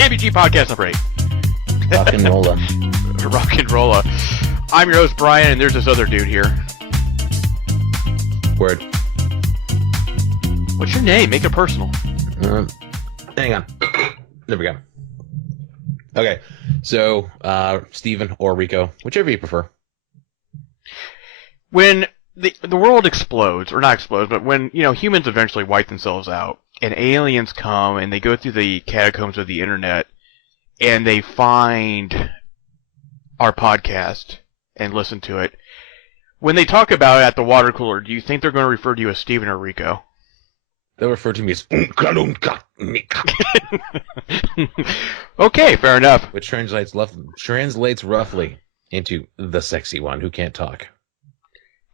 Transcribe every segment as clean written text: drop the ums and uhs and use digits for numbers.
N.P.G podcast number 8. Rock and rolla. Rock and rolla. I'm your host, Brian, and there's this other dude here. Word. What's your name? Make it personal. Hang on. There we go. Okay, so Steven or Rico, whichever you prefer. When the world explodes, or not explodes, but when, humans eventually wipe themselves out, and aliens come, and they go through the catacombs of the internet, and they find our podcast, and listen to it. When they talk about it at the water cooler, do you think they're going to refer to you as Steven or Rico? They'll refer to me as Okay, fair enough. which translates roughly into the sexy one who can't talk.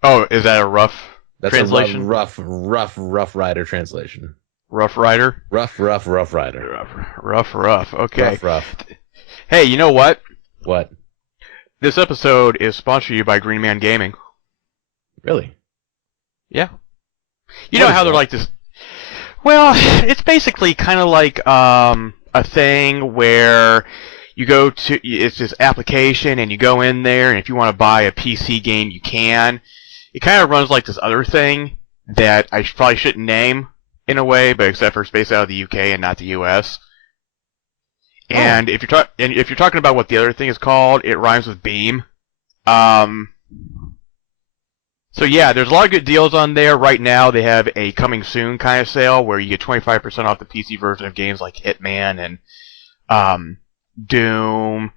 Oh, is that a rough translation? That's a rough rider translation. Rough Rider? Rough rider. Rough. Okay. Rough. Hey, you know what? What? This episode is sponsored to you by Green Man Gaming. Really? Yeah. You know how they're like this... Well, it's basically kind of like a thing where you go to... It's this application, and you go in there, and if you want to buy a PC game, you can. It kind of runs like this other thing that I probably shouldn't name, in a way, but except for it's based out of the UK and not the US. And if you're talking about what the other thing is called, it rhymes with Beam. So yeah, there's a lot of good deals on there. Right now, they have a coming soon kind of sale where you get 25% off the PC version of games like Hitman and Doom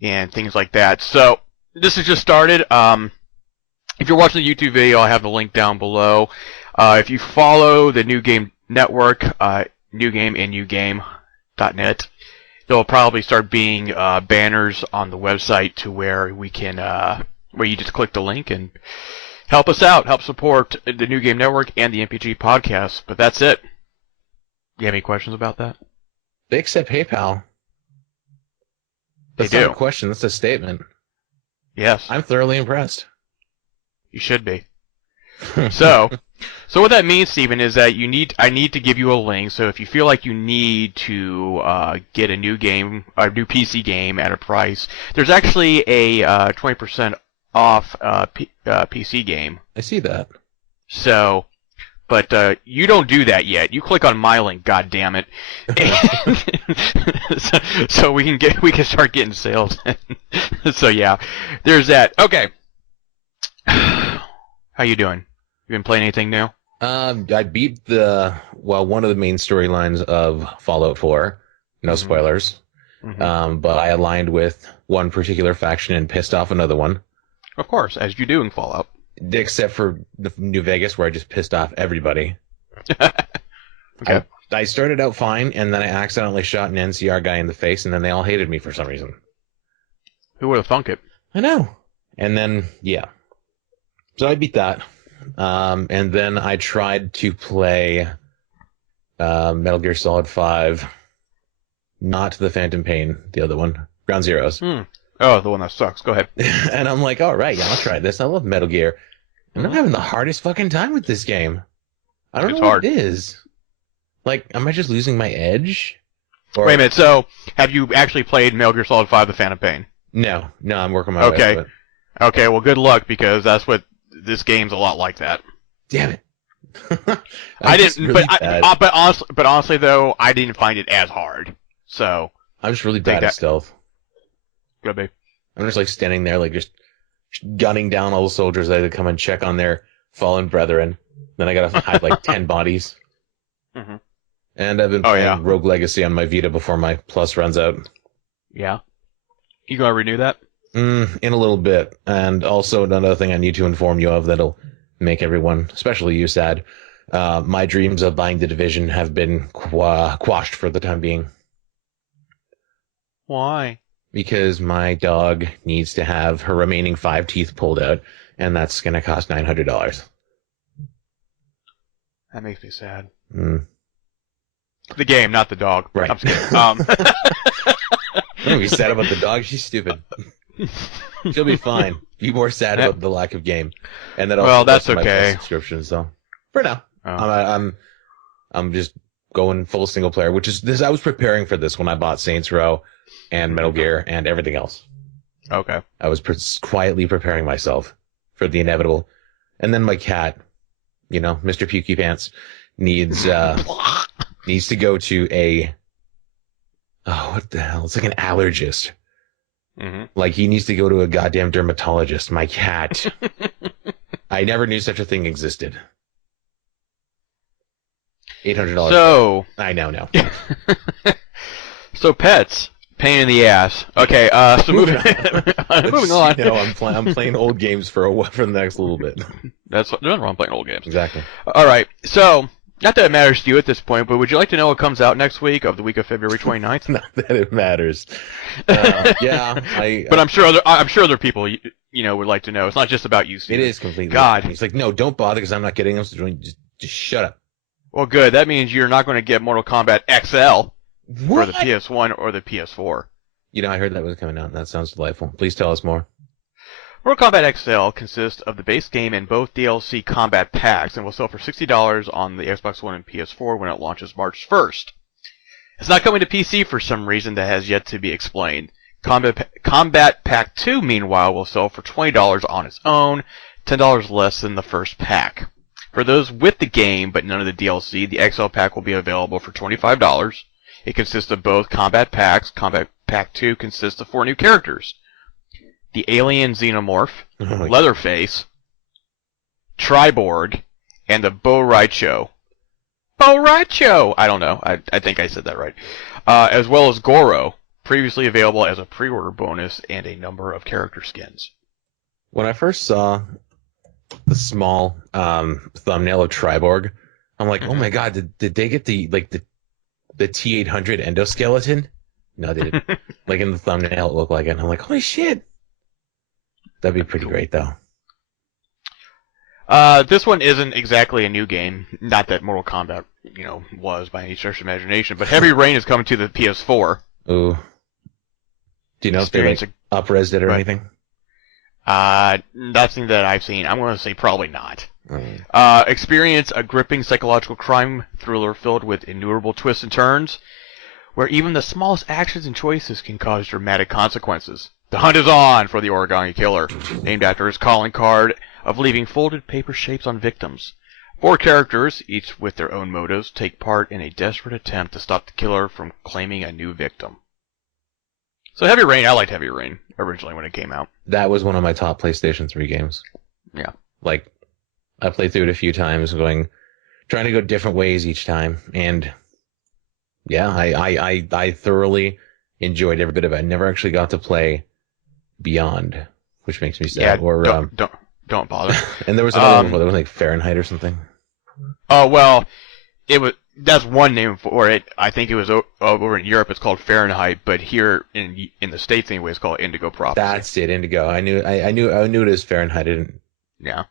and things like that. So this has just started. If you're watching the YouTube video, I'll have the link down below. If you follow the New Game Network, New Game and newgame.net, there'll probably start being banners on the website to where we can, where you just click the link and help us out, help support the New Game Network and the N.P.G podcast. But that's it. You have any questions about that? They accept PayPal. They That's do. not a question, that's a statement. Yes. I'm thoroughly impressed. You should be. So what that means, Steven, is that I need to give you a link. So if you feel like you need to get a new PC game at a price, there's actually a 20% off PC game. I see that. So, but you don't do that yet. You click on my link, God damn it. so we can start getting sales. So yeah, there's that. Okay. How you doing? You been playing anything new? I beat one of the main storylines of Fallout 4. No spoilers. Mm-hmm. But I aligned with one particular faction and pissed off another one. Of course, as you do in Fallout. Except for the New Vegas, where I just pissed off everybody. Okay. I started out fine, and then I accidentally shot an NCR guy in the face, and then they all hated me for some reason. Who would have thunk it? I know. And then, yeah. So I beat that. And then I tried to play Metal Gear Solid 5. Not the Phantom Pain, the other one. Ground Zeroes. Oh, the one that sucks. Go ahead. And I'm like, all right, yeah, I'll try this. I love Metal Gear. And I'm having the hardest fucking time with this game. I don't know what it is. Like, am I just losing my edge? Or... Wait a minute, so have you actually played Metal Gear Solid 5 The Phantom Pain? No, I'm working my way up. Okay, well, good luck, because that's what this game's a lot like that. Damn it. I didn't, but honestly though, I didn't find it as hard. So I'm just really bad at stealth. Could be. I'm just like standing there, like just gunning down all the soldiers that come and check on their fallen brethren. Then I gotta hide like 10 bodies. Mm-hmm. And I've been playing Rogue Legacy on my Vita before my Plus runs out. Yeah. You gonna renew that? In a little bit. And also another thing I need to inform you of that'll make everyone, especially you, sad. My dreams of buying The Division have been quashed for the time being. Why? Because my dog needs to have her remaining 5 teeth pulled out, and that's going to cost $900. That makes me sad. Mm. The game, not the dog. Right. I'm just kidding. Don't be sad about the dog. She's stupid. She'll be fine. Be more sad about the lack of game. And that also that's my okay. subscription. So for now, I'm just going full single player, which is this. I was preparing for this when I bought Saints Row and Metal Gear and everything else. Okay. I was quietly preparing myself for the inevitable. And then my cat, Mr. Pukey Pants, needs to go to what the hell? It's like an allergist. Mm-hmm. Like he needs to go to a goddamn dermatologist. My cat. I never knew such a thing existed. $800. So I now know. So pets, pain in the ass. Okay, so moving on. I'm playing old games for the next little bit. There's nothing wrong playing old games. Exactly. All right, so not that it matters to you at this point, but would you like to know what comes out next week of the week of February 29th? Not that it matters. Yeah, but I'm sure other people would like to know. It's not just about you, Steve. It is completely. God, he's like, no, don't bother because I'm not getting them. So just shut up. Well, good. That means you're not going to get Mortal Kombat XL for the PS1 or the PS4. I heard that was coming out, and that sounds delightful. Please tell us more. Mortal Kombat XL consists of the base game and both DLC combat packs and will sell for $60 on the Xbox One and PS4 when it launches March 1st. It's not coming to PC for some reason that has yet to be explained. Combat Pack 2, meanwhile, will sell for $20 on its own, $10 less than the first pack. For those with the game but none of the DLC, the XL pack will be available for $25. It consists of both combat packs. Combat Pack 2 consists of 4 new characters. The Alien Xenomorph, Leatherface, Triborg, and the Bo' Rai Cho. Bo' Rai Cho! I don't know. I think I said that right. As well as Goro, previously available as a pre-order bonus, and a number of character skins. When I first saw the small thumbnail of Triborg, I'm like, oh my god, did they get the T-800 endoskeleton? No, they didn't. Like in the thumbnail, it looked like it. And I'm like, holy shit. That'd be pretty great, though. This one isn't exactly a new game. Not that Mortal Kombat, was by any stretch of imagination. But Heavy Rain is coming to the PS4. Ooh. Do you know if they up-resed it or anything? Nothing that I've seen. I'm going to say probably not. Experience a gripping psychological crime thriller filled with innumerable twists and turns, where even the smallest actions and choices can cause dramatic consequences. The hunt is on for the Origami Killer, named after his calling card of leaving folded paper shapes on victims. 4 characters, each with their own motives, take part in a desperate attempt to stop the killer from claiming a new victim. So Heavy Rain, I liked Heavy Rain originally when it came out. That was one of my top PlayStation 3 games. Yeah. Like, I played through it a few times, trying to go different ways each time, and yeah, I thoroughly enjoyed every bit of it. I never actually got to play Beyond, which makes me sad. Yeah, or don't bother. And there was another one, there was like Fahrenheit or something. Oh well, that's one name for it. I think it was over in Europe. It's called Fahrenheit, but here in the States anyway, it's called Indigo Prophecy. That's it, Indigo. I knew it as Fahrenheit. I didn't. Yeah.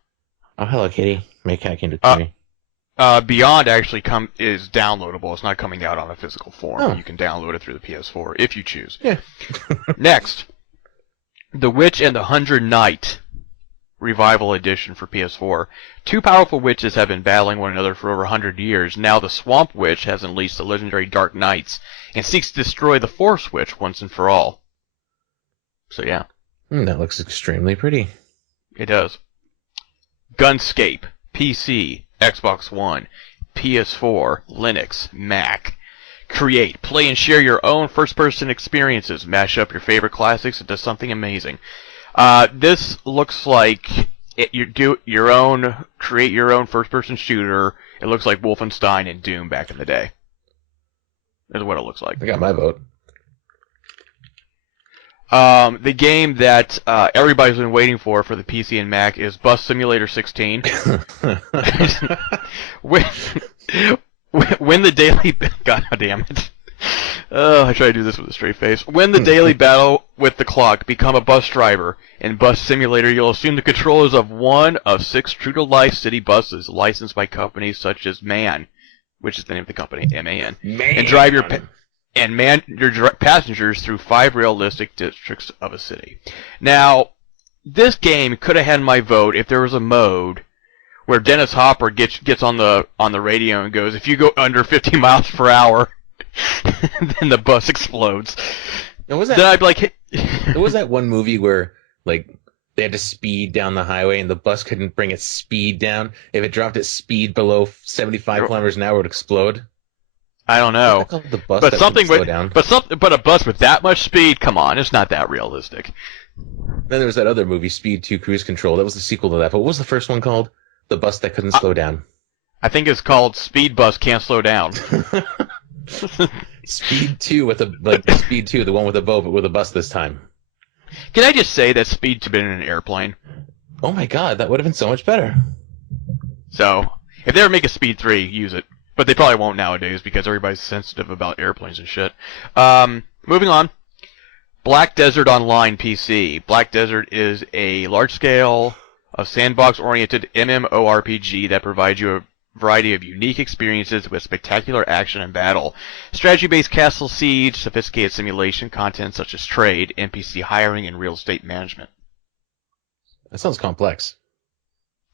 Oh, hello, kitty. My cat came to see me. Beyond actually is downloadable. It's not coming out on a physical form. Oh. You can download it through the PS4 if you choose. Yeah. Next, The Witch and the 100 Knight Revival Edition for PS4. 2 powerful witches have been battling one another for over 100 years. Now the Swamp Witch has unleashed the legendary Dark Knights and seeks to destroy the Force Witch once and for all. So yeah. That looks extremely pretty. It does. Gunscape, PC, Xbox One, PS4, Linux, Mac. Create, play, and share your own first-person experiences. Mash up your favorite classics into something amazing. This looks like you do your own, create your own first-person shooter. It looks like Wolfenstein and Doom back in the day. Is what it looks like. I got my vote. The game that everybody's been waiting for the PC and Mac is Bus Simulator 16. When the daily... God damn it. I try to do this with a straight face. When the daily battle with the clock, become a bus driver. In Bus Simulator, you'll assume the controllers of one of 6 true-to-life city buses licensed by companies such as MAN, which is the name of the company, M-A-N, and drive your passengers through 5 realistic districts of a city. Now, this game could have had my vote if there was a mode where Dennis Hopper gets on the radio and goes, "If you go under 50 miles per hour, then the bus explodes." And was Then that I'd be like, there was that one movie where like they had to speed down the highway and the bus couldn't bring its speed down. If it dropped its speed below 75 kilometers an hour, it would explode. I don't know. What's that called? The bus But that something wouldn't with slow down. but a bus with that much speed, come on, it's not that realistic. Then there was that other movie, Speed 2 Cruise Control. That was the sequel to that. But what was the first one called? The bus that couldn't slow down. I think it's called Speed Bus Can't Slow Down. Speed 2 with Speed 2, the one with a boat, but with a bus this time. Can I just say that Speed to been in an airplane? Oh my god, that would have been so much better. So, if they ever make a Speed 3, use it. But they probably won't nowadays because everybody's sensitive about airplanes and shit. Moving on. Black Desert Online PC. Black Desert is a large-scale, sandbox-oriented MMORPG that provides you a variety of unique experiences with spectacular action and battle. Strategy-based castle siege, sophisticated simulation content such as trade, NPC hiring, and real estate management. That sounds complex.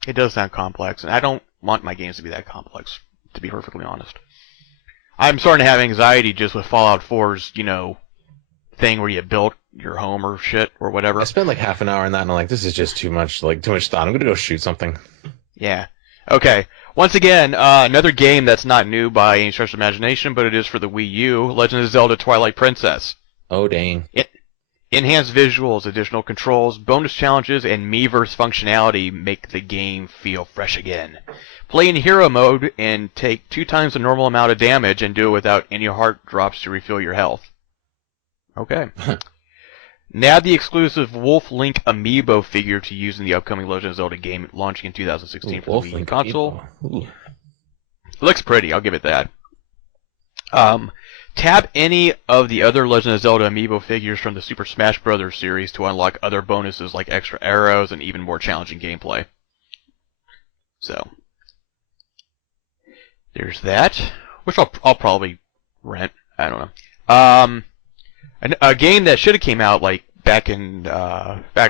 It does sound complex, and I don't want my games to be that complex, to be perfectly honest. I'm starting to have anxiety just with Fallout 4's, thing where you built your home or shit or whatever. I spent like half an hour on that and I'm like, this is just too much thought. I'm gonna go shoot something. Yeah. Okay. Once again, another game that's not new by any stretch of imagination, but it is for the Wii U, Legend of Zelda Twilight Princess. Oh, dang. Enhanced visuals, additional controls, bonus challenges, and Miiverse functionality make the game feel fresh again. Play in hero mode and take 2 times the normal amount of damage and do it without any heart drops to refill your health. Okay. Nab the exclusive Wolf Link amiibo figure to use in the upcoming Legend of Zelda game launching in 2016 for the Wii U console. It looks pretty, I'll give it that. Tap any of the other Legend of Zelda amiibo figures from the Super Smash Bros. Series to unlock other bonuses like extra arrows and even more challenging gameplay. So, there's that, which I'll probably rent. I don't know. A game that should have came out like back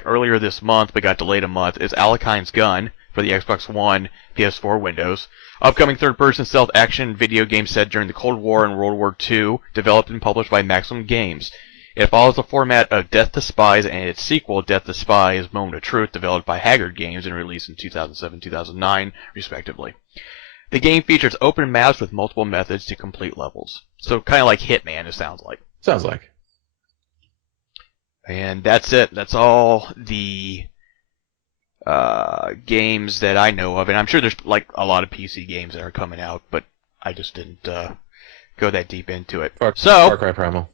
earlier this month but got delayed a month is Alekine's Gun for the Xbox One, PS4, Windows. Upcoming third-person stealth action video game set during the Cold War and World War II, developed and published by Maximum Games. It follows the format of Death to Spies and its sequel, Death to Spies: Moment of Truth, developed by Haggard Games and released in 2007-2009, respectively. The game features open maps with multiple methods to complete levels. So kind of like Hitman, it sounds like. Sounds like. And that's it. That's all the games that I know of. And I'm sure there's like a lot of PC games that are coming out, but I just didn't go that deep into it. Far Cry Primal.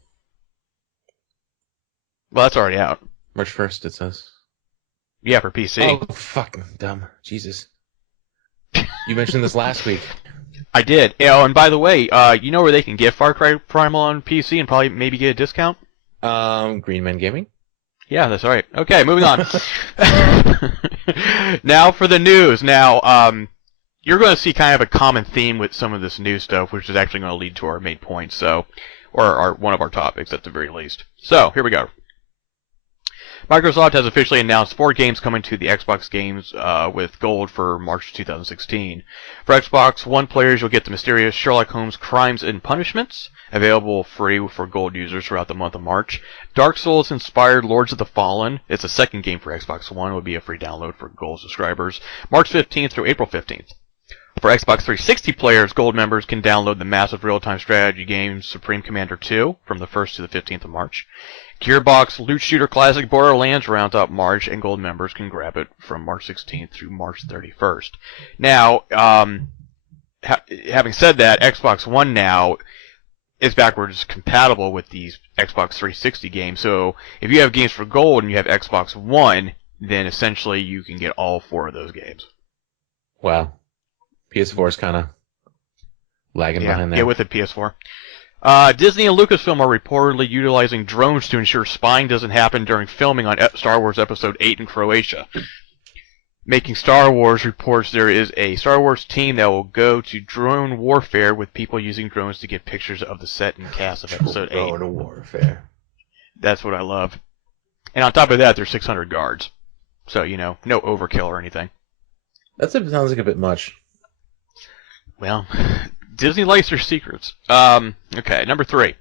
Well, that's already out. March 1st, it says. Yeah, for PC. Oh, fucking dumb. Jesus. You mentioned this last week. I did. Oh, and by the way, you know where they can get Far Cry Primal on PC and probably maybe get a discount? Green Man Gaming? Yeah, that's right. Okay, moving on. Now for the news. Now, you're going to see kind of a common theme with some of this new stuff, which is actually going to lead to our main point, or one of our topics at the very least. So, here we go. Microsoft has officially announced 4 games coming to the Xbox games with Gold for March 2016. For Xbox One players, you'll get the mysterious Sherlock Holmes Crimes and Punishments, available free for Gold users throughout the month of March. Dark Souls-inspired Lords of the Fallen, it's a second game for Xbox One, will be a free download for Gold subscribers, March 15th through April 15th. For Xbox 360 players, Gold members can download the massive real-time strategy game Supreme Commander 2 from the 1st to the 15th of March. Gearbox Loot Shooter Classic Borderlands rounds out March, and Gold members can grab it from March 16th through March 31st. Now, having said that, Xbox One now is backwards compatible with these Xbox 360 games, so if you have games for Gold and you have Xbox One, then essentially you can get all 4 of those games. Wow. PS4 is kind of lagging behind there. Get with it, PS4. Disney and Lucasfilm are reportedly utilizing drones to ensure spying doesn't happen during filming on Star Wars Episode 8 in Croatia. Making Star Wars reports there is a Star Wars team that will go to drone warfare with people using drones to get pictures of the set and cast of Episode 8. Drone warfare. That's what I love. And on top of that, there's 600 guards. So, no overkill or anything. sounds like a bit much. Well, Disney likes their secrets. Okay, number 3.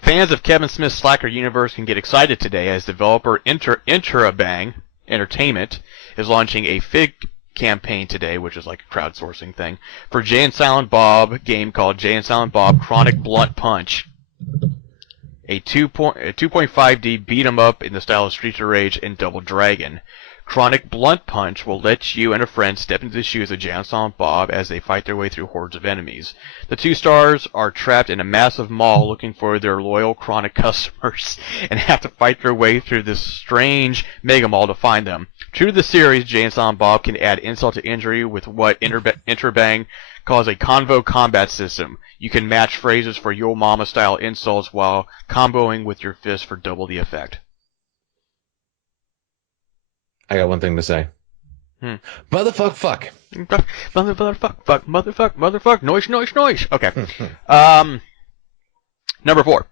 Fans of Kevin Smith's Slacker universe can get excited today as developer Intrabang Entertainment is launching a Fig campaign today, which is like a crowdsourcing thing, for Jay and Silent Bob game called Jay and Silent Bob Chronic Blunt Punch. A 2.5D beat 'em up in the style of Streets of Rage and Double Dragon. Chronic Blunt Punch will let you and a friend step into the shoes of Jay and Silent Bob as they fight their way through hordes of enemies. The two stars are trapped in a massive mall looking for their loyal Chronic customers and have to fight their way through this strange mega mall to find them. True to the series, Jay and Silent Bob can add insult to injury with what Interbang calls a convo combat system. You can match phrases for Yo Mama style insults while comboing with your fist for double the effect. I got one thing to say. Motherfuck, fuck. Motherfuck, noise. Okay. Number 4.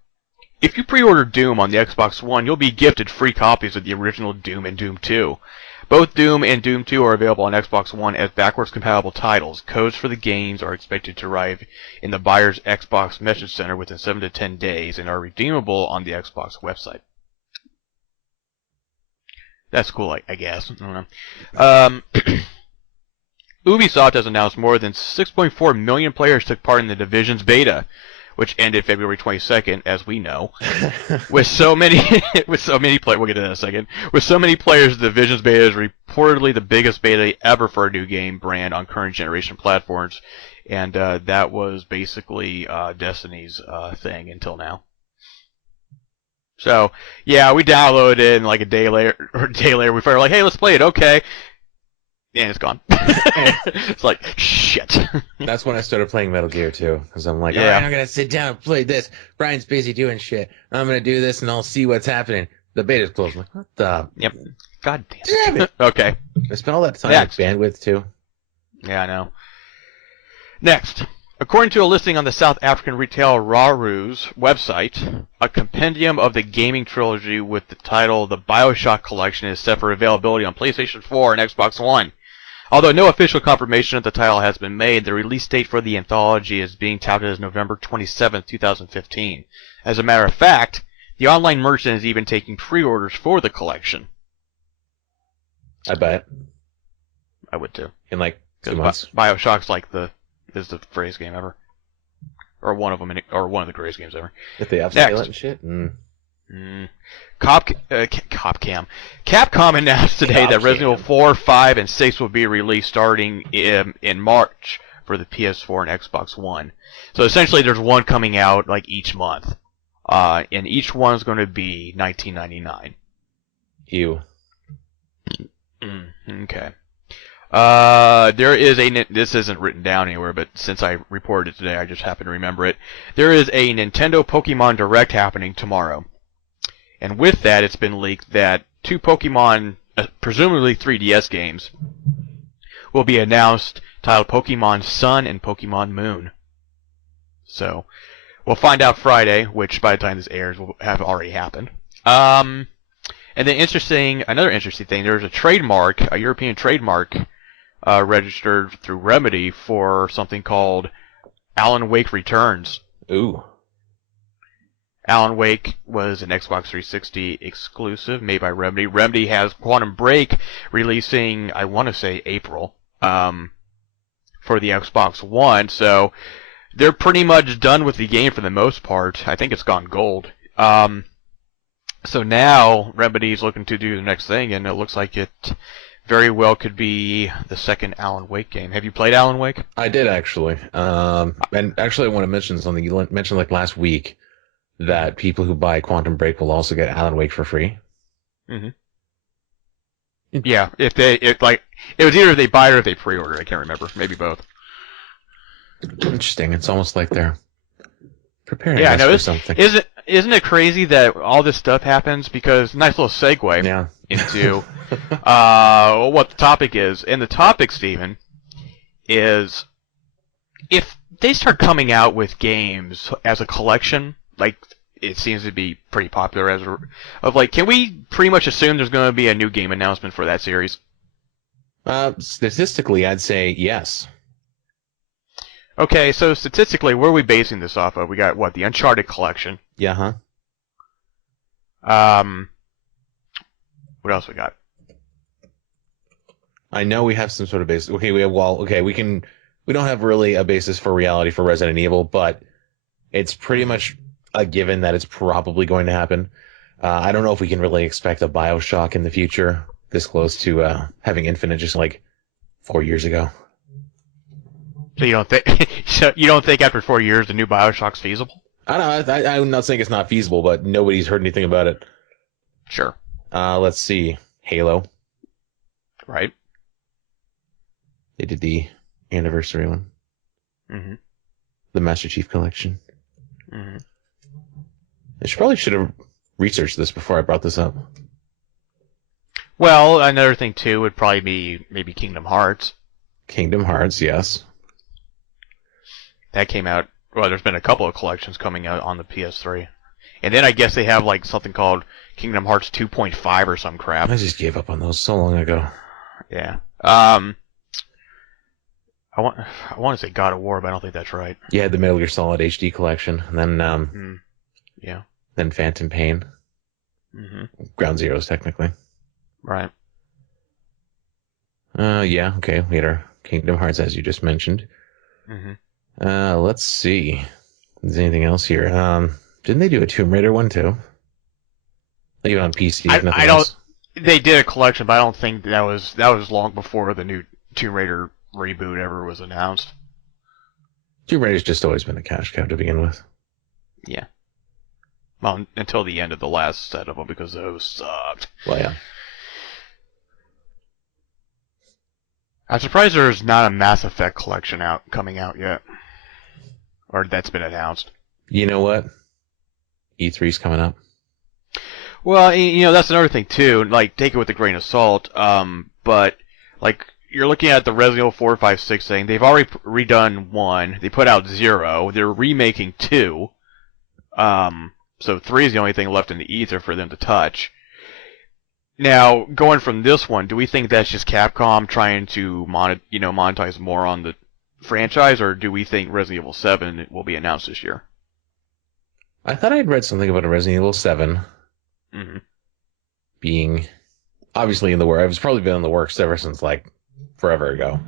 If you pre-order Doom on the Xbox One, you'll be gifted free copies of the original Doom and Doom 2. Both Doom and Doom 2 are available on Xbox One as backwards compatible titles. Codes for the games are expected to arrive in the buyer's Xbox Message Center within 7 to 10 days and are redeemable on the Xbox website. That's cool, I guess. I don't know. Ubisoft has announced more than 6.4 million players took part in the Division's beta, which ended February 22nd, as we know. With so many players, we'll get to that in a second. With so many players, the Division's beta is reportedly the biggest beta ever for a new game brand on current generation platforms, and that was basically Destiny's thing until now. So, yeah, we downloaded it, and like a day later, we were like, hey, let's play it, okay. And it's gone. It's like, shit. That's when I started playing Metal Gear 2, because I'm like, Yeah. all right, I'm going to sit down and play this. Brian's busy doing shit. I'm going to do this, and I'll see what's happening. The beta's closed. I'm like, what the? Yep. God damn it. Damn it. Okay. I spent all that time Next. with bandwidth, too. Yeah, I know. Next. According to a listing on the South African retail Raru's website, a compendium of the gaming trilogy with the title The BioShock Collection is set for availability on PlayStation 4 and Xbox One. Although no official confirmation of the title has been made, the release date for the anthology is being touted as November 27, 2015. As a matter of fact, the online merchant is even taking pre-orders for the collection. I bet. I would too. In like 2 Because months. BioShock's like is the greatest game ever. Or one of them, or one of the greatest games ever. If they upscale Next. it and shit. Capcom announced today that Resident Evil 4, 5, and 6 will be released starting in March for the PS4 and Xbox One. So essentially there's one coming out like each month. And each one is going to be $19.99. Ew. Okay. There is this isn't written down anywhere, but since I reported it today, I just happened to remember it. There is a Nintendo Pokemon Direct happening tomorrow. And with that, it's been leaked that 2 Pokemon, presumably 3DS games, will be announced titled Pokemon Sun and Pokemon Moon. So, we'll find out Friday, which by the time this airs will have already happened. And then another interesting thing, there's a European trademark, registered through Remedy for something called Alan Wake Returns. Ooh. Alan Wake was an Xbox 360 exclusive made by Remedy. Remedy has Quantum Break releasing, I want to say April, for the Xbox One. So they're pretty much done with the game for the most part. I think it's gone gold. So now Remedy's looking to do the next thing, and it looks like it very well could be the second Alan Wake game. Have you played Alan Wake? I did, actually. And actually I want to mention something. You mentioned like last week that people who buy Quantum Break will also get Alan Wake for free. Mm-hmm. Yeah, it was either they buy it or they pre-order. I can't remember. Maybe both. Interesting. It's almost like they're preparing Yeah, us no, for something. Isn't it crazy that all this stuff happens? Because nice little segue into what the topic is. And the topic, Steven, is if they start coming out with games as a collection, like it seems to be pretty popular can we pretty much assume there's going to be a new game announcement for that series? Statistically, I'd say yes. Okay, so statistically, where are we basing this off of? We got, what, the Uncharted collection. Yeah, huh? What else we got? I know we have some sort of basis. Okay, we don't have really a basis for reality for Resident Evil, but it's pretty much a given that it's probably going to happen. I don't know if we can really expect a BioShock in the future, this close to having Infinite just like 4 years ago. So you don't think you don't think after 4 years the new BioShock's feasible? I don't know. I'm not saying it's not feasible, but nobody's heard anything about it. Sure. Let's see. Halo. Right. They did the anniversary one. Mm-hmm. The Master Chief Collection. Mm-hmm. Probably should have researched this before I brought this up. Well, another thing too would probably be maybe Kingdom Hearts. Kingdom Hearts, yes. That came out. Well, there's been a couple of collections coming out on the PS3, and then I guess they have like something called Kingdom Hearts 2.5 or some crap. I just gave up on those so long ago. Yeah. I want to say God of War, but I don't think that's right. Yeah, the Metal Gear Solid HD collection, and then yeah. Then Phantom Pain. Mm-hmm. Ground Zeroes, technically. Right. Yeah, okay. We had our Kingdom Hearts, as you just mentioned. Mm-hmm. Let's see. If there's anything else here? Didn't they do a Tomb Raider one too? Even on PC, if nothing else. They did a collection, but I don't think that was long before the new Tomb Raider reboot ever was announced. Tomb Raider's just always been a cash cow to begin with. Yeah. Well, until the end of the last set of them, because those sucked. Well, yeah. I'm surprised there's not a Mass Effect collection coming out yet. Or that's been announced. You know what? E3's coming up. Well, that's another thing, too. Like, take it with a grain of salt. But, like, you're looking at the Resident Evil 4, 5, 6 thing. They've already redone 1. They put out 0. They're remaking 2. So 3 is the only thing left in the ether for them to touch. Now, going from this one, do we think that's just Capcom trying to monetize more on the franchise, or do we think Resident Evil 7 will be announced this year? I thought I'd read something about a Resident Evil 7 being obviously in the works. It's probably been in the works ever since like forever ago.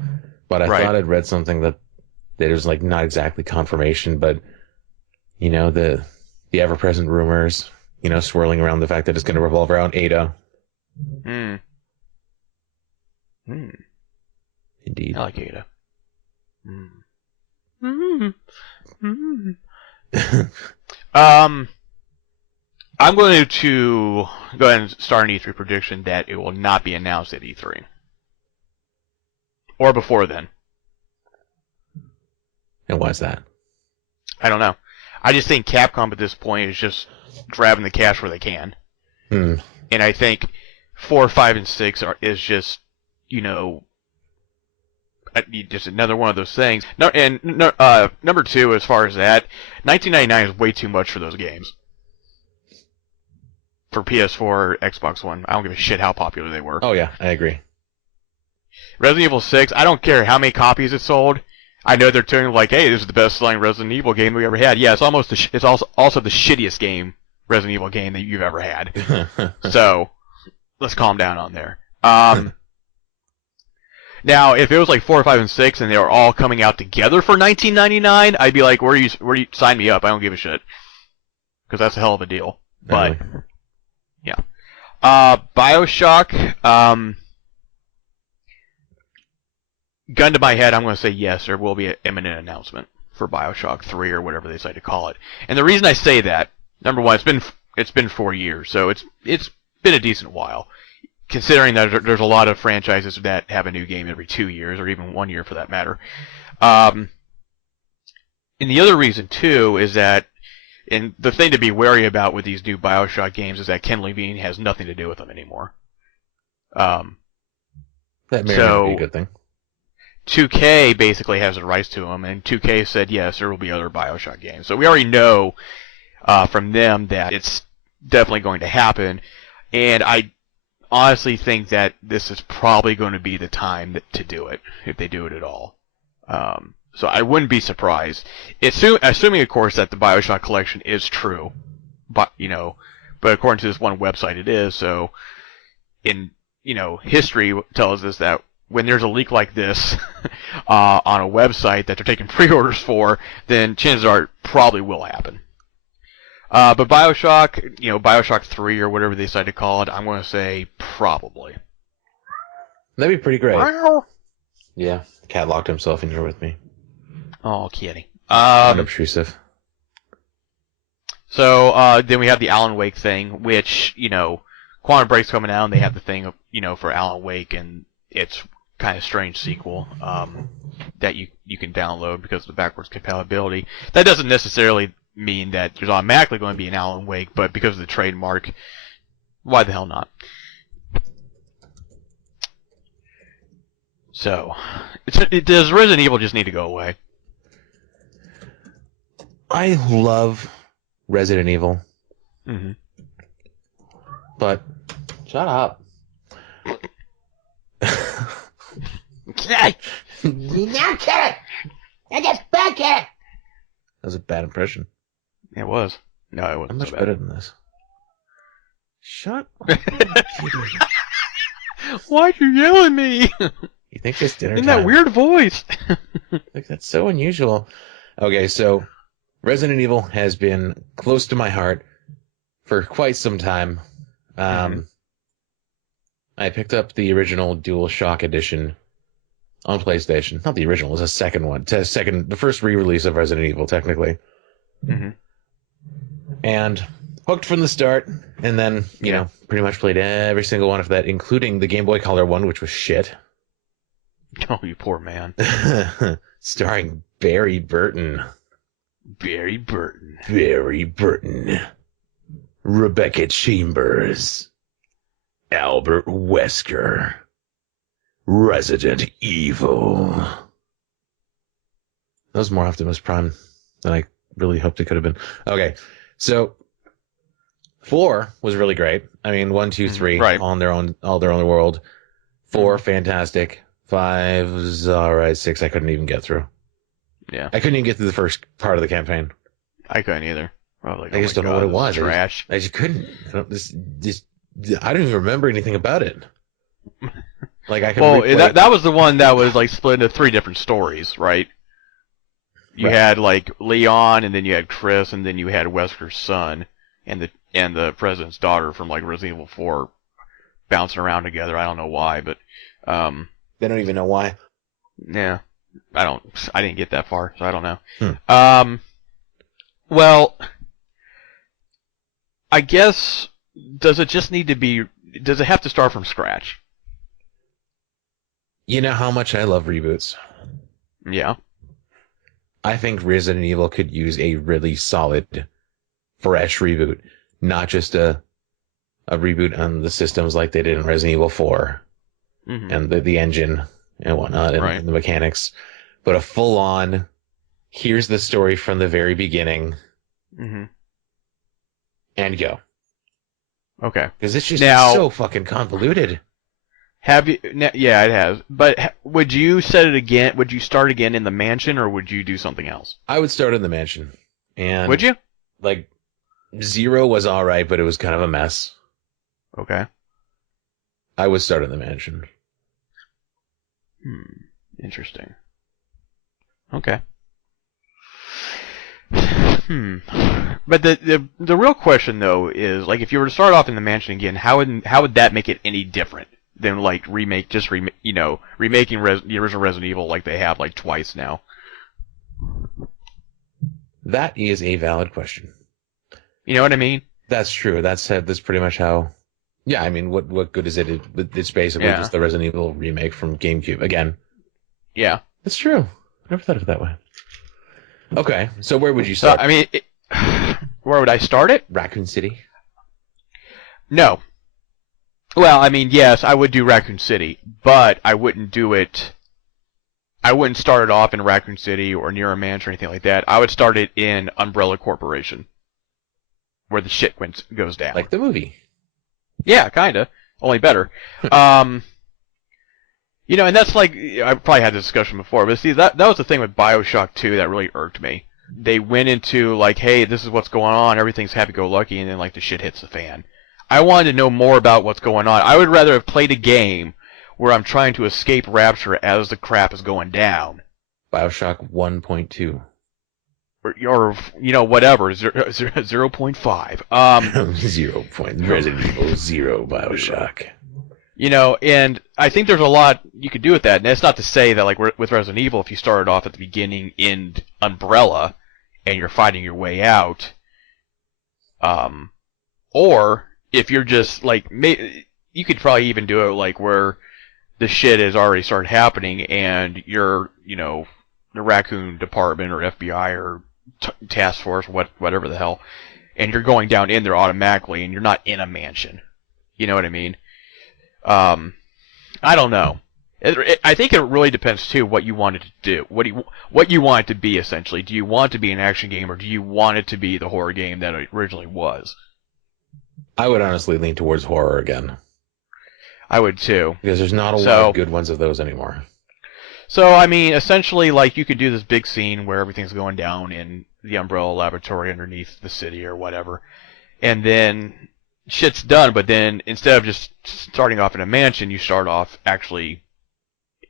But I thought I'd read something that there's like not exactly confirmation, but the ever-present rumors, swirling around the fact that it's going to revolve around Ada. Indeed. I like Ada. I'm going to go ahead and start an E3 prediction that it will not be announced at E3. Or before then. And why is that? I don't know. I just think Capcom at this point is just grabbing the cash where they can. And I think 4, 5, and 6 is just, just another one of those things. Number 2, as far as that, 1999 is way too much for those games. For PS4 or Xbox One. I don't give a shit how popular they were. Oh yeah, I agree. Resident Evil 6, I don't care how many copies it sold. I know they're turning like, hey, this is the best-selling Resident Evil game we ever had. Yeah, it's also the shittiest Resident Evil game that you've ever had. So, let's calm down on there. Now, if it was like 4, 5, and 6, and they were all coming out together for $19.99, I'd be like, where you sign me up? I don't give a shit, because that's a hell of a deal. But yeah, BioShock. Gun to my head, I'm going to say yes. There will be an imminent announcement for BioShock 3 or whatever they decide to call it. And the reason I say that, number one, it's been 4 years, so it's been a decent while. Considering that there's a lot of franchises that have a new game every 2 years, or even 1 year for that matter. And the other reason, too, is that, and the thing to be wary about with these new BioShock games is that Ken Levine has nothing to do with them anymore. That may not be a good thing. 2K basically has the rights to them, and 2K said yes, there will be other BioShock games. So we already know from them that it's definitely going to happen, and I honestly think that this is probably going to be the time to do it, if they do it at all. So I wouldn't be surprised. Assuming, of course, that the BioShock collection is true. But according to this one website it is, so history tells us that when there's a leak like this on a website that they're taking pre-orders for, then chances are it probably will happen. But BioShock, BioShock 3 or whatever they decide to call it, I'm going to say probably. That'd be pretty great. Meow. Yeah, the cat locked himself in here with me. Oh, kitty. Unobtrusive. So then we have the Alan Wake thing, which, Quantum Break's coming out, and they have the thing, for Alan Wake, and it's kind of strange sequel that you can download because of the backwards compatibility. That doesn't necessarily mean that there's automatically going to be an Alan Wake, but because of the trademark, why the hell not? So, does Resident Evil just need to go away? I love Resident Evil. Mm-hmm. But, shut up. Okay. Now kill it. I just back it. That was a bad impression. It was. No, it wasn't I'm much so bad. better than this. Shut up. Why'd you yell at me? You think it's dinner In time? that weird voice. Like, that's so unusual. Okay, so Resident Evil has been close to my heart for quite some time. I picked up the original DualShock edition on PlayStation. Not the original, it was a second one. The first re-release of Resident Evil, technically. Mm-hmm. And hooked from the start, and then, pretty much played every single one of that, including the Game Boy Color one, which was shit. Oh, you poor man. Starring Barry Burton. Barry Burton. Barry Burton. Rebecca Chambers. Albert Wesker. Resident Evil. That was more Optimus Prime than I really hoped it could have been. Okay, so 4 was really great. I mean, 1, 2, 3, right. all their own world. 4, fantastic. 5 was alright. 6, I couldn't even get through. Yeah. I couldn't even get through the first part of the campaign. I couldn't either. I was like, I just don't know what it was. Trash. I just couldn't. I don't even remember anything about it. Like I can. Well, that was the one that was like split into 3 different stories, right? You had like Leon, and then you had Chris, and then you had Wesker's son, and the president's daughter from like Resident Evil 4 bouncing around together. I don't know why, but they don't even know why. Yeah, I didn't get that far, so I don't know. Well, I guess does it have to start from scratch? You know how much I love reboots. Yeah. I think Resident Evil could use a really solid, fresh reboot, not just a reboot on the systems like they did in Resident Evil 4 and the engine and whatnot and the mechanics, but a full-on, here's the story from the very beginning, and go. Okay. Because it's just so fucking convoluted. Have you? Yeah, it has. But would you set it again? Would you start again in the mansion, or would you do something else? I would start in the mansion. And would you? Like, 0 was alright, but it was kind of a mess. Okay. I would start in the mansion. Interesting. Okay. But the real question though is, like, if you were to start off in the mansion again, how would that make it any different than like remaking the original Resident Evil like they have like twice now? That is a valid question. You know what I mean? That's true. That's pretty much how. Yeah, I mean, what good is it? It's basically just the Resident Evil remake from GameCube again. Yeah, that's true. I never thought of it that way. Okay, so where would you start? I mean, where would I start it? Raccoon City? No. Well, I mean, yes, I would do Raccoon City, but I wouldn't do it. I wouldn't start it off in Raccoon City or near a mansion or anything like that. I would start it in Umbrella Corporation, where the shit goes down. Like the movie. Yeah, kinda. only better. You know, and that's like, I probably had this discussion before, but see, that was the thing with Bioshock 2 that really irked me. They went into, like, hey, this is what's going on, everything's happy-go-lucky, and then, like, the shit hits the fan. I wanted to know more about what's going on. I would rather have played a game where I'm trying to escape Rapture as the crap is going down. Bioshock 1.2. Or you know, whatever, 0.5. 0. Resident Evil 0 Bioshock. You know, and I think there's a lot you could do with that. And that's not to say that, like, with Resident Evil, if you started off at the beginning in Umbrella and you're fighting your way out, or if you're just, like, you could probably even do it, like, where the shit has already started happening and you're, you know, the Raccoon Department or FBI or Task Force, whatever the hell, and you're going down in there automatically and you're not in a mansion. You know what I mean? I don't know. I think it really depends too what you want it to do. What you want it to be essentially. Do you want it to be an action game or do you want it to be the horror game that it originally was? I would honestly lean towards horror again. I would too. Because there's not a lot of good ones of those anymore. So, I mean, essentially, like, you could do this big scene where everything's going down in the Umbrella Laboratory underneath the city or whatever, and then shit's done, but then instead of just starting off in a mansion, you start off actually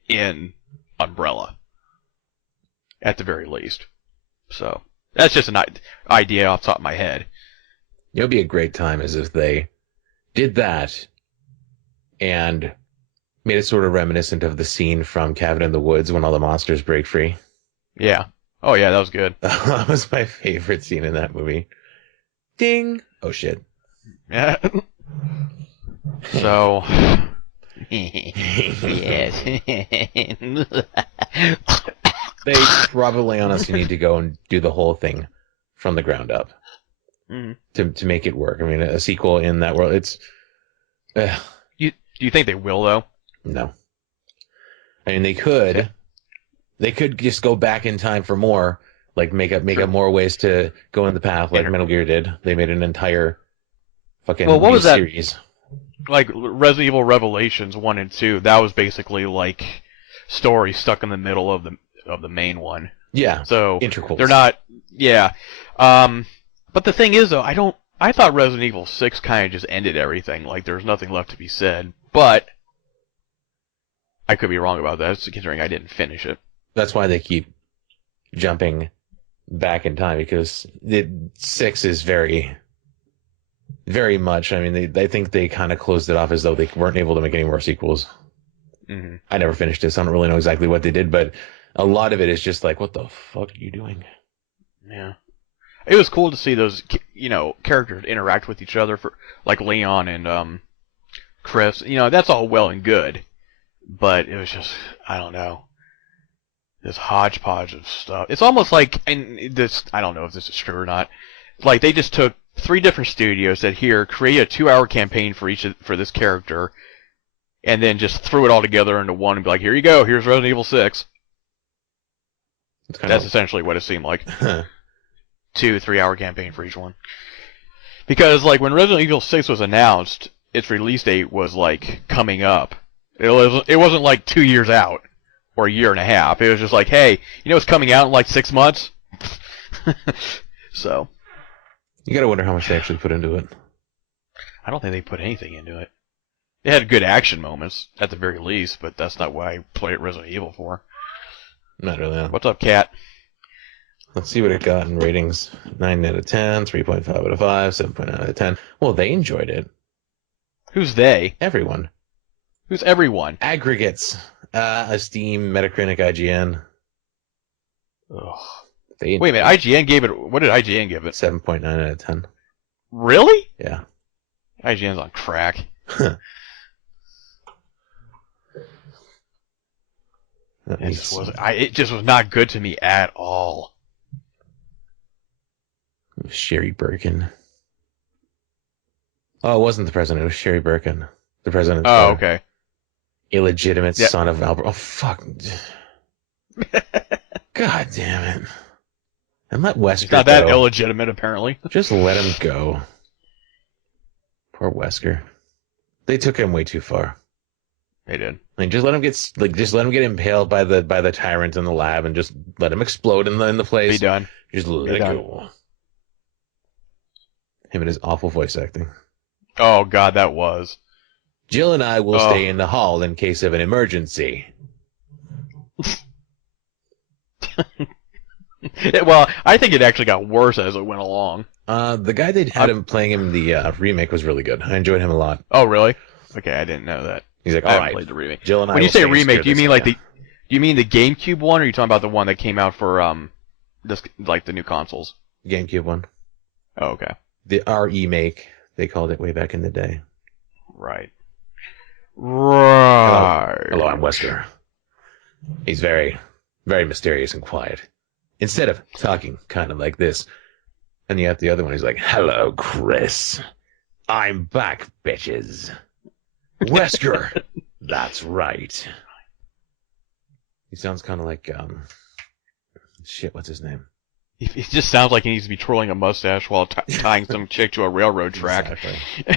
in Umbrella, at the very least. So, that's just an idea off the top of my head. It would be a great time as if they did that and made it sort of reminiscent of the scene from Cabin in the Woods when all the monsters break free. Yeah. Oh, yeah, that was good. That was my favorite scene in that movie. Ding! Oh, shit. Yeah. So. Yes. They probably honestly need to go and do the whole thing from the ground up to make it work. I mean, a sequel in that world, it's... Do you think they will, though? No. I mean, they could. They could just go back in time for more, like make up more ways to go in the path, like Metal Gear did. They made an entire fucking what was that? series. Like Resident Evil Revelations 1 and 2, that was basically like stories stuck in the middle of the main one. Yeah. So interquels. They're not. Yeah. But the thing is, though, I thought Resident Evil 6 kind of just ended everything. Like there was nothing left to be said. But I could be wrong about that, considering I didn't finish it. That's why they keep jumping back in time, because the 6 is very, very much. I mean, they think they kind of closed it off as though they weren't able to make any more sequels. Mm-hmm. I never finished this. I don't really know exactly what they did, but a lot of it is just like, what the fuck are you doing? Yeah. It was cool to see those, characters interact with each other, for like Leon and Chris. That's all well and good, but it was just, I don't know, this hodgepodge of stuff. It's almost like, and this, I don't know if this is true or not, like they just took 3 different studios, said, here, create a 2-hour campaign for this character, and then just threw it all together into one and be like, here you go, here's Resident Evil 6. That's essentially what it seemed like. 2-3-hour campaign for each one. Because, like, when Resident Evil 6 was announced, its release date was, like, coming up. It wasn't, like, 2 years out, or a year and a half. It was just like, hey, it's coming out in, like, 6 months? So. You gotta wonder how much they actually put into it. I don't think they put anything into it. It had good action moments, at the very least, but that's not what I played Resident Evil for. Not really. What's up, Cat? Let's see what it got in ratings. 9 out of 10, 3.5 out of 5, 7.9 out of 10. Well, they enjoyed it. Who's they? Everyone. Who's everyone? Aggregates. Steam, Metacritic, IGN. Ugh. Wait a minute, IGN gave it... What did IGN give it? 7.9 out of 10. Really? Yeah. IGN's on crack. It just was not good to me at all. Sherry Birkin. Oh, it wasn't the president. It was Sherry Birkin. The president. Oh, okay. Illegitimate son of Albert. Oh, fuck. God damn it. And let Wesker It's not that illegitimate, apparently. Just let him go. Poor Wesker. They took him way too far. They did. Like, just let him get impaled by the tyrant in the lab, and just let him explode in the place. Be done. Just let it go. Him and his awful voice acting. Oh God, that was. Jill and I will stay in the hall in case of an emergency. Well, I think it actually got worse as it went along. The guy that had him playing him in the remake was really good. I enjoyed him a lot. Oh, really? Okay, I didn't know that. He's like, I all haven't right. played the remake. Jill and I when you will say stay remake, do you this mean like guy. the? Do you mean the GameCube one, or are you talking about the one that came out for this like the new consoles? GameCube one? Oh, okay. The remake, they called it way back in the day. Right. Right. Hello, I'm Wesker. He's very, very mysterious and quiet. Instead of talking kind of like this, and you have the other one, he's like, hello, Chris. I'm back, bitches. Wesker. That's right. He sounds kind of like, shit, what's his name? He just sounds like he needs to be twirling a mustache while tying some chick to a railroad track. Exactly.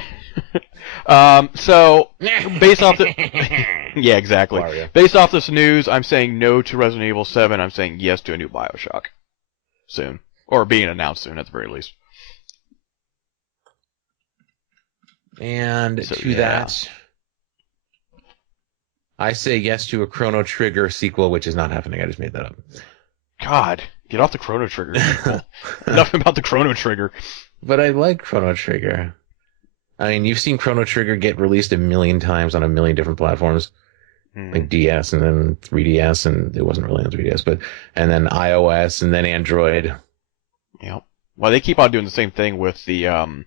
So, based off the... Yeah, exactly. Mario. Based off this news, I'm saying no to Resident Evil 7. I'm saying yes to a new Bioshock. Soon. Or being announced soon, at the very least. And So, to yeah. that, I say yes to a Chrono Trigger sequel, which is not happening. I just made that up. God, get off the Chrono Trigger. Enough about the Chrono Trigger. But I like Chrono Trigger. I mean, you've seen Chrono Trigger get released a million times on a million different platforms, like DS and then 3DS, and it wasn't really on 3DS, and then iOS and then Android. Yep. Well, they keep on doing the same thing with The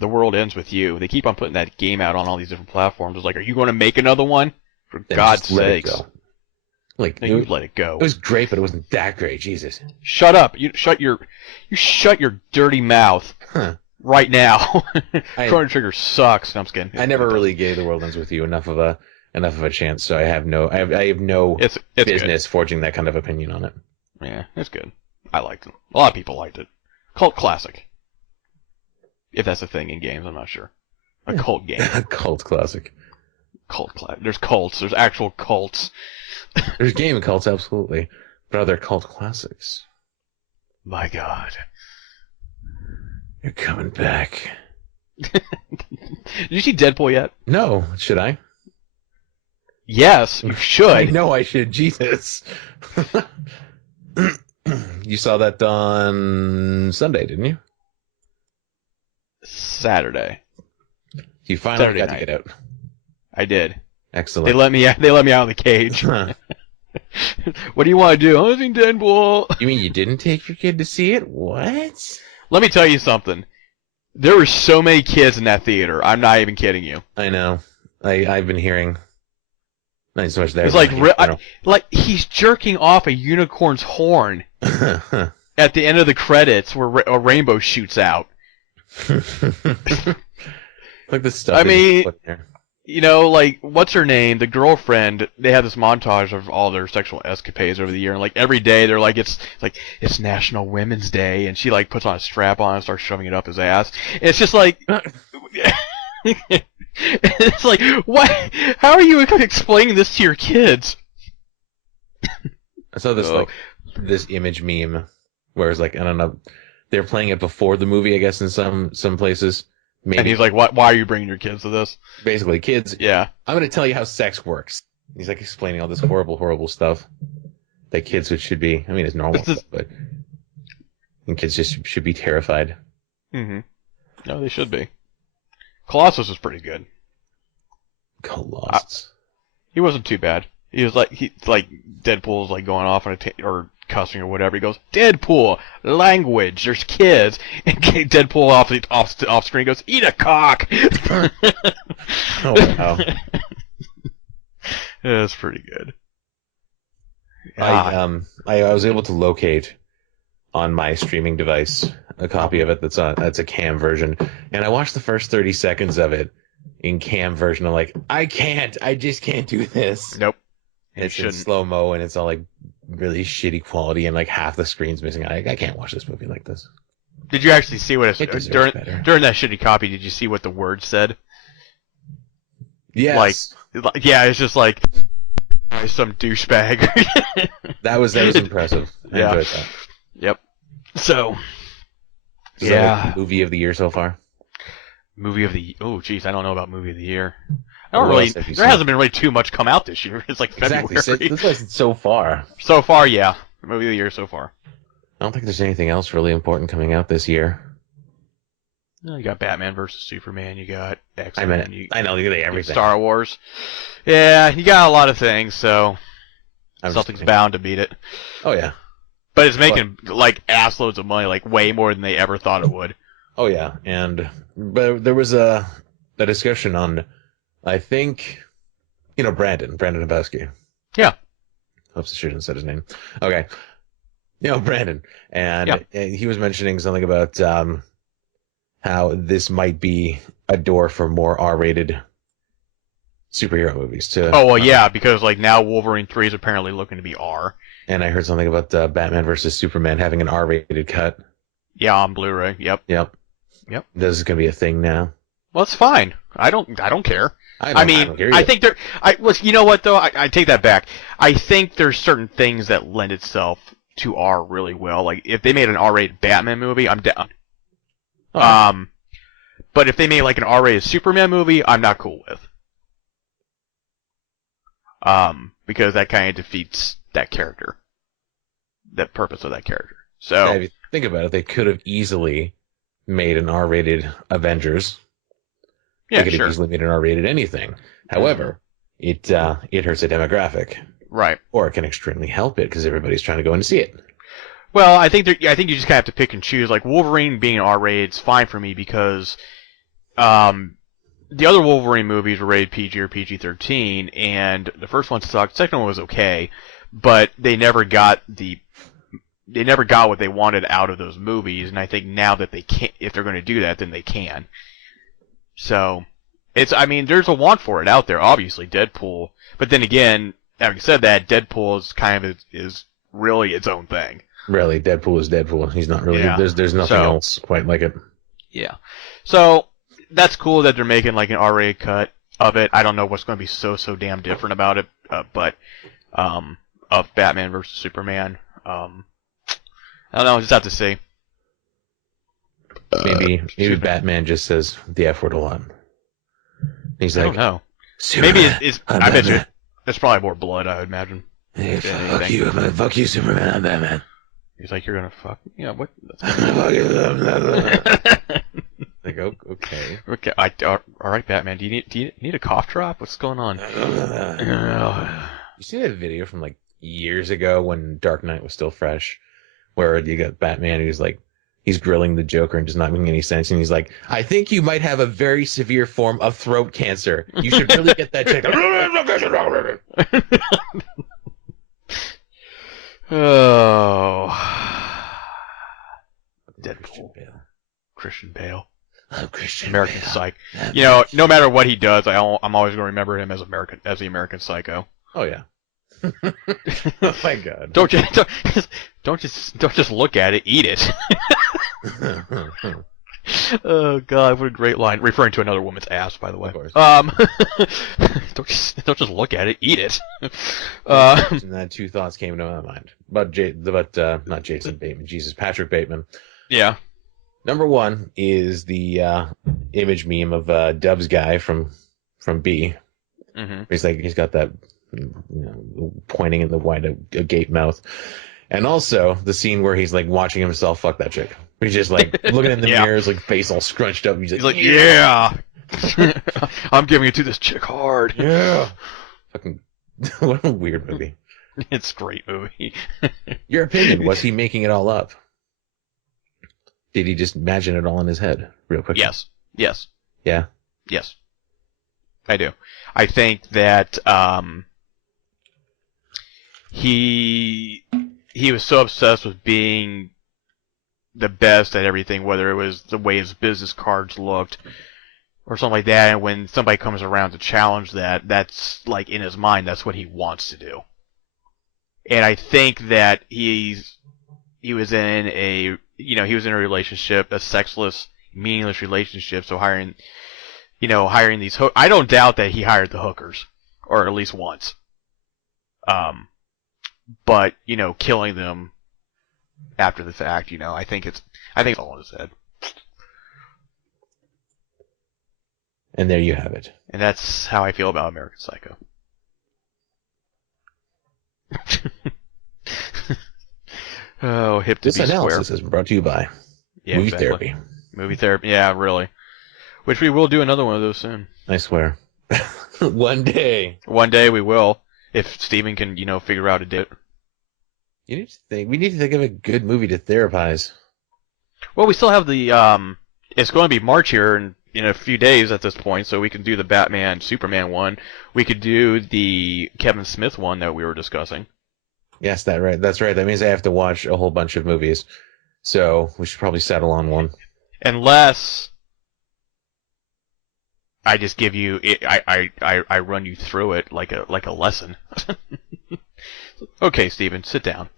World Ends With You. They keep on putting that game out on all these different platforms. It's like, are you going to make another one? For Then God's just let it sakes. go. Like, No, you let it go. It was great, but it wasn't that great. Jesus. Shut up. You shut your dirty mouth Huh. right now. Chrono Trigger sucks. No, I'm just kidding. I never really gave The World Ends With You enough of a chance, so I have no It's business forging that kind of opinion on it. good. Yeah, it's good. I liked it. A lot of people liked it. Cult classic. If that's a thing in games, I'm not sure. A cult game. A cult classic. There's cults. There's actual cults. There's game cults, absolutely, but are there cult classics? My God. You're coming back. Did you see Deadpool yet? No, should I? Yes, you I should. know I should. Jesus. You saw that on Sunday, didn't you? Saturday. You finally Saturday got to night. get out. I did. Excellent. They let me out of the cage. Huh. What do you want to do? I think Deadpool. You mean you didn't take your kid to see it? What? Let me tell you something. There were so many kids in that theater. I'm not even kidding you. I know. I've been hearing. Not so much there. It's like he's jerking off a unicorn's horn at the end of the credits where a rainbow shoots out. Like the stuff. I mean, there. You know, like, what's her name? The girlfriend, they have this montage of all their sexual escapades over the year, and like every day they're like, it's National Women's Day, and she like puts on a strap on and starts shoving it up his ass. And it's just like, it's like, what? How are you explaining this to your kids? I saw this this image meme where it's like, I don't know, they're playing it before the movie, I guess, in some places. Maybe. And he's like, why are you bringing your kids to this? Basically, kids, Yeah. I'm going to tell you how sex works. He's like explaining all this horrible stuff that kids should be. I mean, it's normal, but and kids just should be terrified. Mm-hmm. No, they should be. Colossus was pretty good. Colossus. He wasn't too bad. He was like Deadpool was like going off on or cussing or whatever. He goes, Deadpool, language. There's kids, and Deadpool off screen goes, eat a cock. Oh wow. Yeah, that's pretty good. I was able to locate on my streaming device a copy of it that's a cam version, and I watched the first 30 seconds of it in cam version. I'm like, I just can't do this. Nope. It's in slow-mo, and it's all like really shitty quality, and like half the screen's missing. I can't watch this movie like this. Did you actually see what It deserves during better. that shitty copy? Did you see what the word said? Yes. Yeah, it's just like some douchebag. That was impressive. I Yeah. enjoyed that. Yep. So, Is yeah. that like movie of the year so far? Movie of the... Oh, geez, I don't know about movie of the year. I What don't really... else have you There seen? hasn't been really too much come out this year. It's like February. Exactly. This was so far. So far, yeah. Movie of the year so far. I don't think there's anything else really important coming out this year. You got Batman versus Superman. You got X-Men. I know, you got everything. Star Wars. Yeah, you got a lot of things, so I'm something's just bound to beat it. Oh, yeah. But it's making, like, assloads of money, like, way more than they ever thought it would. Oh, yeah. But there was a discussion on, I think, Brandon Abowski. Yeah. Hopes I shouldn't have said his name. Okay. Brandon. And he was mentioning something about how this might be a door for more R-rated superhero movies too. Oh, well, yeah, because, like, now Wolverine 3 is apparently looking to be R. And I heard something about Batman versus Superman having an R-rated cut. Yeah, on Blu-ray. Yep. This is going to be a thing now. Well, it's fine. I don't care. I think you know what, though? I take that back. I think there's certain things that lend itself to R really well. Like, if they made an R-rated Batman movie, I'm down. Oh. But if they made, like, an R-rated Superman movie, I'm not cool with. Because that kind of defeats that character. The purpose of that character. So, if you think about it, they could have easily made an R-rated Avengers. yeah, They could have easily made an R-rated anything. However, it hurts a demographic. Right. Or it can extremely help it because everybody's trying to go in and see it. Well, I think you just kind of have to pick and choose. Like, Wolverine being R-rated is fine for me because the other Wolverine movies were rated PG or PG-13, and the first one sucked. The second one was okay, but they never got what they wanted out of those movies. And I think now that they can't, if they're going to do that, then they can. So, there's a want for it out there. Obviously, Deadpool, but then again, having said that, Deadpool is really its own thing. Really, Deadpool is Deadpool. He's not really. Yeah. There's nothing else quite like it. Yeah. So that's cool that they're making like an R-rated cut of it. I don't know what's going to be so damn different about it, but of Batman versus Superman. I don't know. Just have to see. Maybe Batman just says the F word a lot. He's I like, don't know. Superman, Maybe it's. I'm I bet you Batman. there's probably more blood. I would imagine. Hey, fuck you, Superman. I'm Batman. He's like, you're gonna fuck. Yeah, what? Like, okay. Okay. All right, Batman. Do you need a cough drop? What's going on? You see that video from like years ago when Dark Knight was still fresh, where you got Batman who's like, he's grilling the Joker and just not making any sense, and he's like, I think you might have a very severe form of throat cancer. You should really get that checked out. Oh. Deadpool. Christian Bale. Oh, Christian American Bale. Psycho. No matter what he does, I'm always going to remember him as the American Psycho. Oh yeah. Oh my God. Don't just look at it, eat it. Oh God, what a great line! Referring to another woman's ass, by the way. Of course. Don't just look at it, eat it. And then two thoughts came into my mind about not Jason Bateman, Jesus, Patrick Bateman. Yeah. Number one is the image meme of Dubs guy from B. Mm-hmm. He's got that pointing in the wide gape mouth, and also the scene where he's like watching himself fuck that chick. He's just like looking in the mirror, his like face all scrunched up. He's like, yeah. I'm giving it to this chick hard. Yeah. Fucking, what a weird movie. It's a great movie. Your opinion, was he making it all up? Did he just imagine it all in his head real quick? Yes. Yeah? Yes. I do. I think that he was so obsessed with being the best at everything, whether it was the way his business cards looked or something like that, and when somebody comes around to challenge that, that's like in his mind, that's what he wants to do. And I think that he was in a relationship, a sexless, meaningless relationship, so hiring hiring these I don't doubt that he hired the hookers, or at least once. But killing them after the fact, I think it's all in his head. And there you have it. And that's how I feel about American Psycho. Oh, hip to this be square. This analysis is brought to you by Movie Therapy. Movie Therapy, yeah, really. Which we will do another one of those soon. I swear. One day. One day we will, if Steven can, figure out a date. We need to think of a good movie to therapize. Well, we still have the, it's going to be March here in a few days at this point, so we can do the Batman, Superman one. We could do the Kevin Smith one that we were discussing. Yes, that's right. That means I have to watch a whole bunch of movies. So we should probably settle on one. Unless I just give you, I run you through it like a lesson. Okay, Steven, sit down.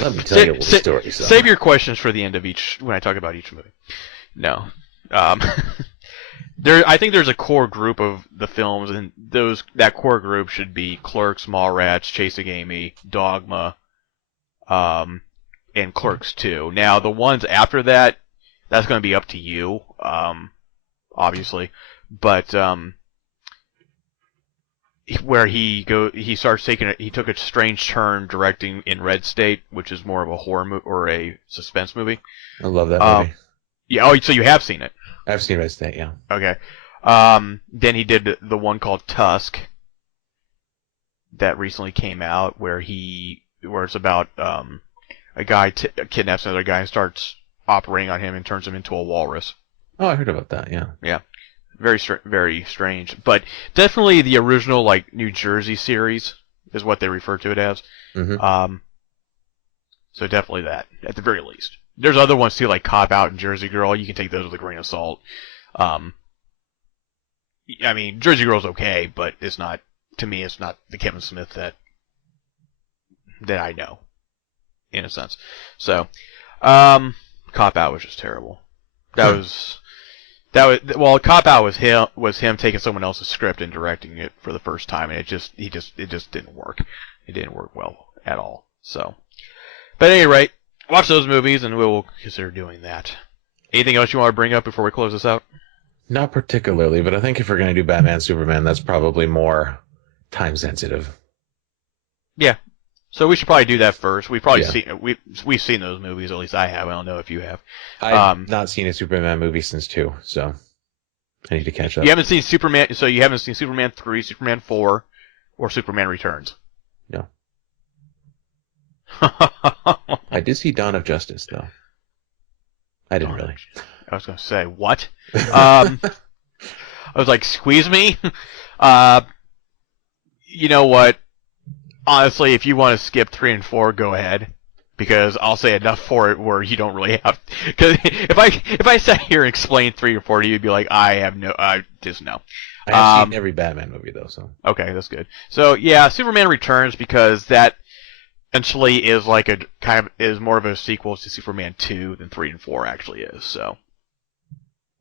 Let me tell you the story. Save your questions for the end of when I talk about each movie. No. I think there's a core group of the films, and that core group should be Clerks, Mallrats, Chasing Amy, Dogma, and Clerks 2. Now, the ones after that, that's going to be up to you, obviously. But where he took a strange turn directing in Red State, which is more of a horror movie or a suspense movie. I love that movie. Yeah. Oh, so you have seen it? I've seen Red State, yeah. Okay. Then he did the one called Tusk that recently came out, where it's about a guy kidnaps another guy and starts operating on him and turns him into a walrus. Oh, I heard about that. Yeah. Yeah. Very very strange, but definitely the original New Jersey series is what they refer to it as. Mm-hmm. So definitely that at the very least. There's other ones too, like Cop Out and Jersey Girl. You can take those with a grain of salt. I mean, Jersey Girl's okay, but it's not, to me, it's not the Kevin Smith that I know, in a sense. So, Cop Out was just terrible. Cop Out was him taking someone else's script and directing it for the first time, and it just didn't work. It didn't work well at all. So, but at any rate, watch those movies, and we'll consider doing that. Anything else you want to bring up before we close this out? Not particularly, but I think if we're going to do Batman, Superman, that's probably more time sensitive. Yeah. So we should probably do that first. We've seen those movies, at least I have. I don't know if you have. I've not seen a Superman movie since 2, so I need to catch up. You haven't seen Superman, so you haven't seen Superman 3, Superman 4, or Superman Returns? No. I did see Dawn of Justice, though. I didn't really. I was going to say, what? I was like, squeeze me? You know what? Honestly, if you want to skip 3 and 4, go ahead. Because I'll say enough for it where you don't really have... Because if I sat here and explained 3 or 4 to you, you'd be like, I just no. I have seen every Batman movie, though, so... Okay, that's good. So, yeah, Superman Returns, because that essentially is is more of a sequel to Superman 2 than 3 and 4 actually is, so...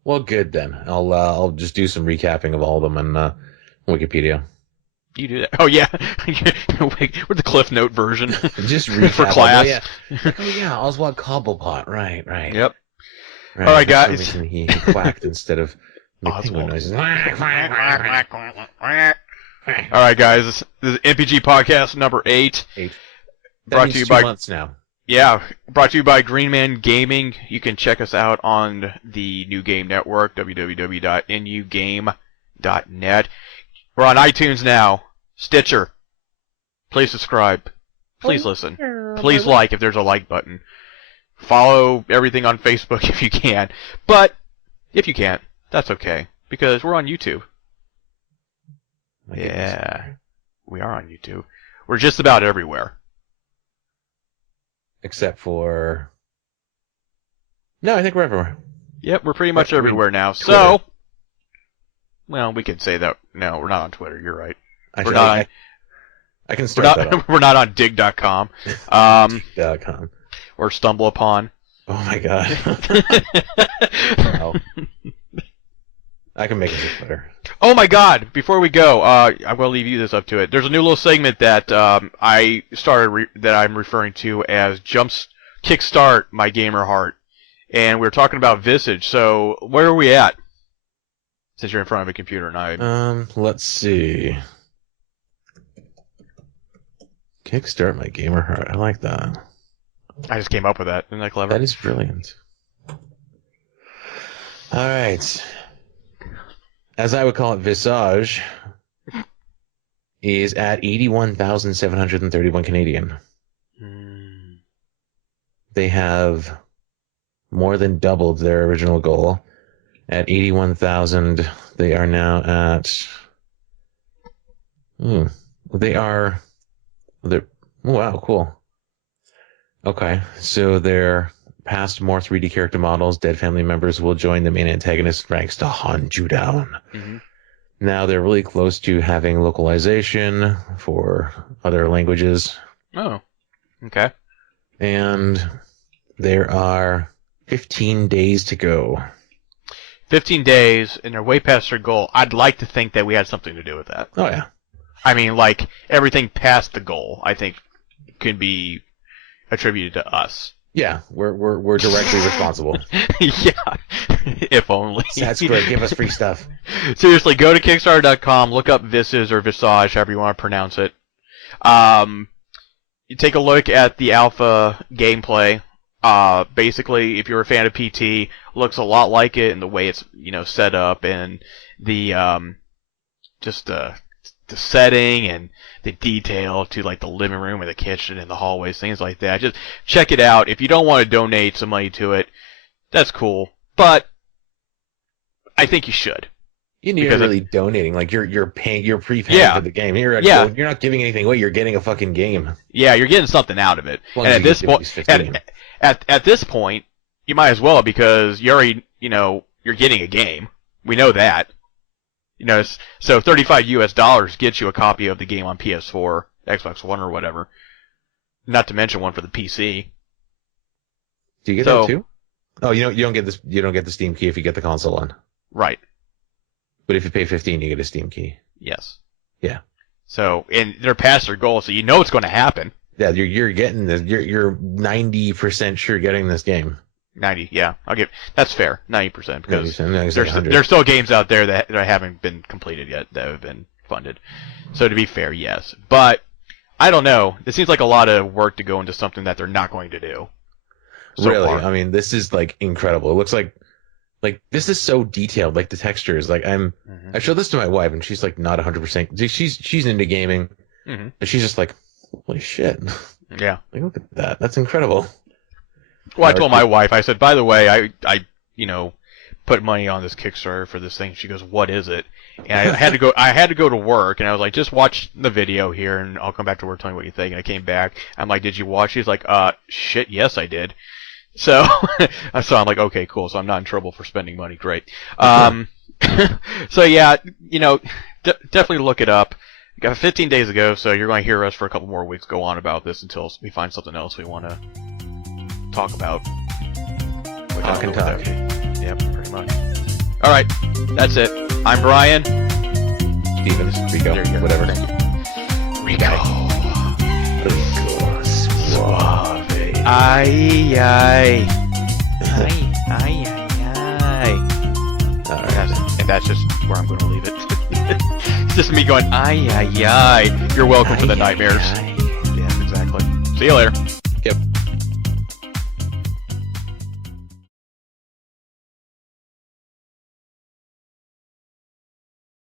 Well, good then. I'll just do some recapping of all of them on Wikipedia. You do that? Oh yeah, with the Cliff Note version. Just recap for class. Oh yeah, Oswald Cobblepot. Right. Yep. Right. All right, guys. He quacked instead of penguin noises. All right, guys. This is N.P.G podcast number 8. Brought to you by 2 months now. Yeah, brought to you by Green Man Gaming. You can check us out on the New Game Network, www.nugame.net. We're on iTunes now, Stitcher. Please subscribe. Please listen. Please like if there's a like button. Follow everything on Facebook if you can. But if you can't, that's okay, because we're on YouTube. Yeah, we are on YouTube. We're just about everywhere. Except for... No, I think we're everywhere. Yep, we're pretty much everywhere now. Twitter. So, well, we can say that. No, we're not on Twitter. You're right. Actually, we're not. I can start that up. We're not on dig.com. Dig.com. Or stumble upon. Oh my god. Wow. I can make it look better. Oh my God! Before we go, I'm gonna leave you this up to it. There's a new little segment that I started that I'm referring to as Kickstart My Gamer Heart, and we're talking about Visage. So where are we at? Since you're in front of a computer, and I. Let's see. Kickstart My Gamer Heart. I like that. I just came up with that. Isn't that clever? That is brilliant. All right. As I would call it, Visage is at 81,731 Canadian. They have more than doubled their original goal. At 81,000, they are now at... They're... Oh, wow, cool. Okay, so they're past more 3D character models. Dead family members will join the main antagonist ranks to hunt you down. Mm-hmm. Now they're really close to having localization for other languages. Oh, okay. And there are 15 days to go. 15 days, and they're way past their goal. I'd like to think that we had something to do with that. Oh, yeah. I mean, like, everything past the goal, I think, can be attributed to us. Yeah, we're directly responsible. Yeah, if only. That's great. Give us free stuff. Seriously, go to Kickstarter.com, look up Visage or Visage, however you want to pronounce it. You take a look at the alpha gameplay. Basically, if you're a fan of PT, looks a lot like it in the way it's set up and the just the setting and the detail to like the living room or the kitchen and the hallways, things like that. Just check it out. If you don't want to donate some money to it, that's cool. But I think you should. You're really donating. Like you're paying, you're prepaying for the game. You're not giving anything away. You're getting a fucking game. Yeah, you're getting something out of it. And at this point, at this point, you might as well because you already you're getting a game. We know that. So $35 gets you a copy of the game on PS4, Xbox One, or whatever. Not to mention one for the PC. Do you get that too? Oh, you don't get this. You don't get the Steam key if you get the console one. Right. But if you pay $15, you get a Steam key. Yes. Yeah. So, and they're past their goal, so you know it's going to happen. Yeah, you're getting this. You're 90% sure getting this game. 90, yeah. That's fair. 90% because 90%, there's still games out there that haven't been completed yet that have been funded. So to be fair, yes. But I don't know. It seems like a lot of work to go into something that they're not going to do. Really? Far. I mean, this is like incredible. It looks like this is so detailed. Like the textures. Like I showed this to my wife and she's like not 100%. She's into gaming, but she's just like, holy shit. Yeah. Like look at that. That's incredible. Well, I told my wife, I said, by the way, I put money on this Kickstarter for this thing. She goes, what is it? And I had to go to work, and I was like, just watch the video here, and I'll come back to work, tell me what you think. And I came back. I'm like, did you watch? She's like, shit, yes, I did. So, I'm like, okay, cool. So I'm not in trouble for spending money. Great. So yeah, definitely look it up. You got 15 days to go, so you're going to hear us for a couple more weeks go on about this until we find something else we want to talk about. Talk and talk. Yeah, pretty much. All right, that's it. I'm Bryan. Steven, Rico, whatever. Thank you. Rico. Suave. Ay, ay. Ay, ay, ay. All right. And that's just where I'm going to leave it. It's just me going, ay, ay, ay. You're welcome for the nightmares. Ay. Yeah, exactly. See you later.